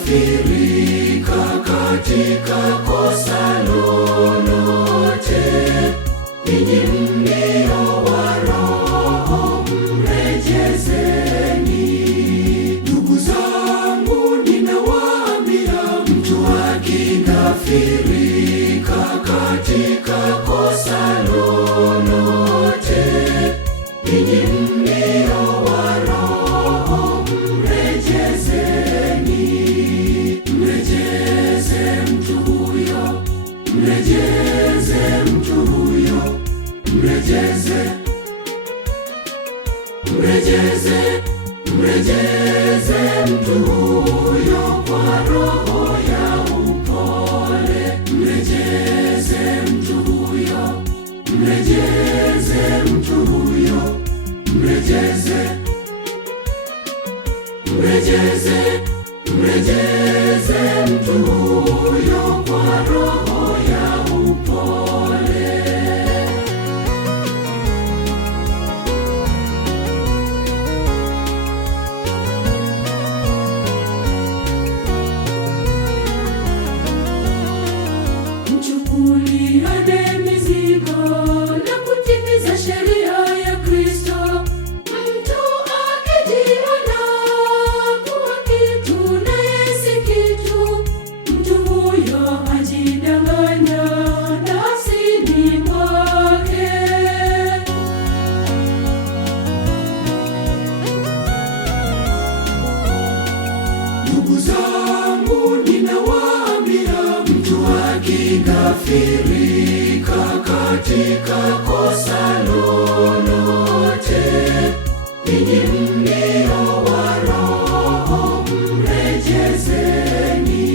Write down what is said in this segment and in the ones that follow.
akigafirika katika kosa lolote, ninyi mlio wa roho mrejezeni. Ndugu zangu, ninawaambia, mtu akigafirika katika kosa lolote, ninyi mlio wa roho mrejezeni. Mrejeze mtu huyo, mrejeze mtu huyo, mrejeze, mrejeze, mrejeze mtu huyo kwa roho ya upole. Mrejeze mtu huyo, mrejeze mtu huyo, mrejeze, mrejeze, mrejeze mtu huyo kwa roho ya upole. Mchukuliane mizigo na kutimiza sheria ya Kristo. Mtu akijiona kuwa kitu naye si kitu, mtu huyo ajidanganya nafsini mwake. Ndugu zangu, ninawaambia, mtu akigafirika katika kosa lolote, ninyi mlio wa roho mrejezeni.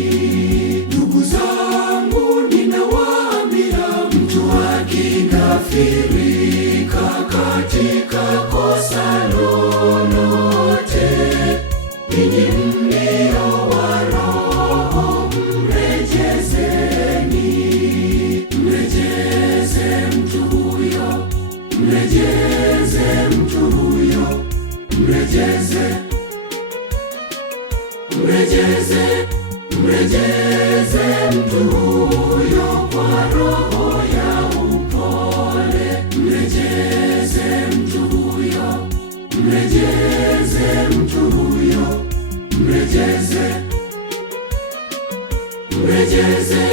Ndugu zangu, ninawaambia, mtu akigafirika katika kosa lolote, ninyi mlio wa roho mrejezeni. Mrejeze mtu huyo, mrejeze mtu huyo, mrejeze, mrejeze, mrejeze mtu huyo kwa roho ya upole. Mrejeze mtu huyo, mrejeze mtu huyo, mrejeze, mrejeze,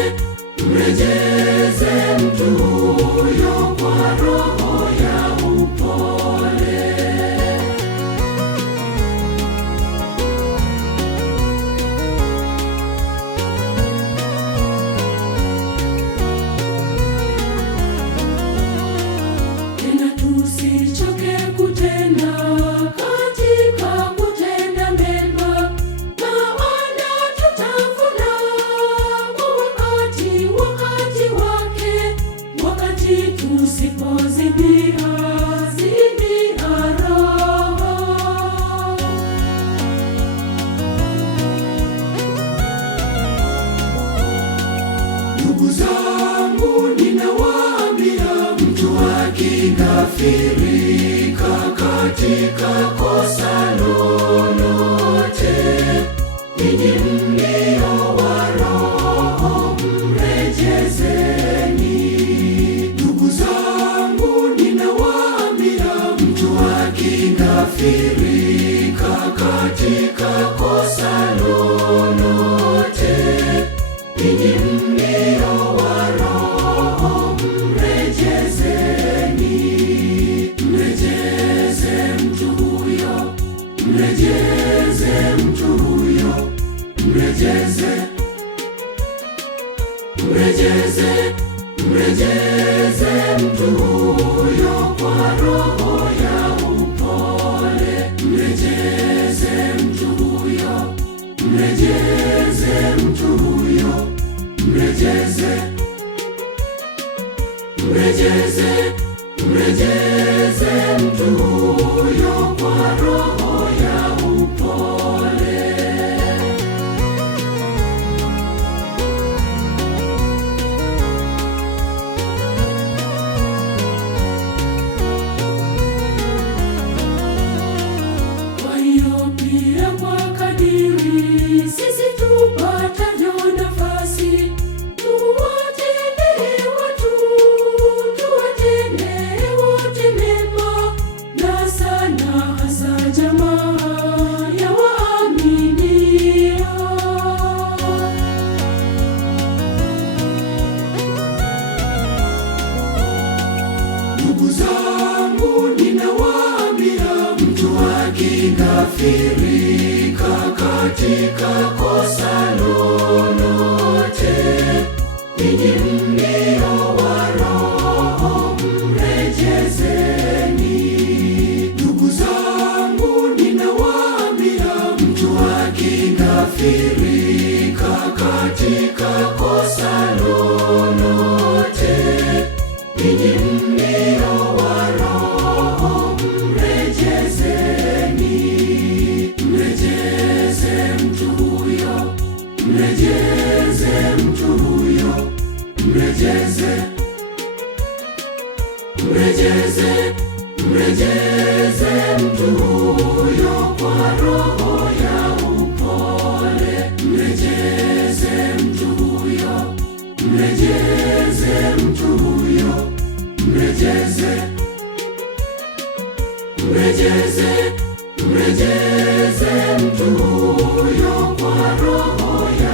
mrejeze mtu huyo kwa roho ya upole. Tena tusichoke kutenda katika kutenda mema, maana tutavuna kwa wakati wake, wakati tusipozimia roho. Ndugu zangu, ninawaambia, mtu akigafirika katika kosa lolote, ninyi mlio wa roho mrejezeni. Ndugu zangu, ninawaambia, mtu akigafirika katika kosa lolote, ninyi mlio wa roho mrejezeni. Mrejeze mtu huyo, mrejeze mtu huyo, mrejeze, mrejeze, mrejeze mtu huyo kwa roho ya upole. Mrejeze mtu huyo, mrejeze mtu huyo, mrejeze, mrejeze, mrejeze mtu huyo kwa roho ya upole. Kwa hiyo pia, kwa kadiri sisi tu zangu ninawaambia, mtu akigafirika katika kosa lolote, ninyi mlio wa roho mrejezeni. Ndugu zangu ninawaambia, mtu akigafirika katika kosa lolote, ninyi mlio wa roho mrejezeni. Mrejeze mtu huyo, mrejeze mtu huyo, mrejeze, mrejeze, mrejeze mtu huyo kwa roho ya upole. Mrejeze mtu huyo, mrejeze mtu huyo, mrejeze, mrejeze, mrejeze mtu huyo kwa roho ya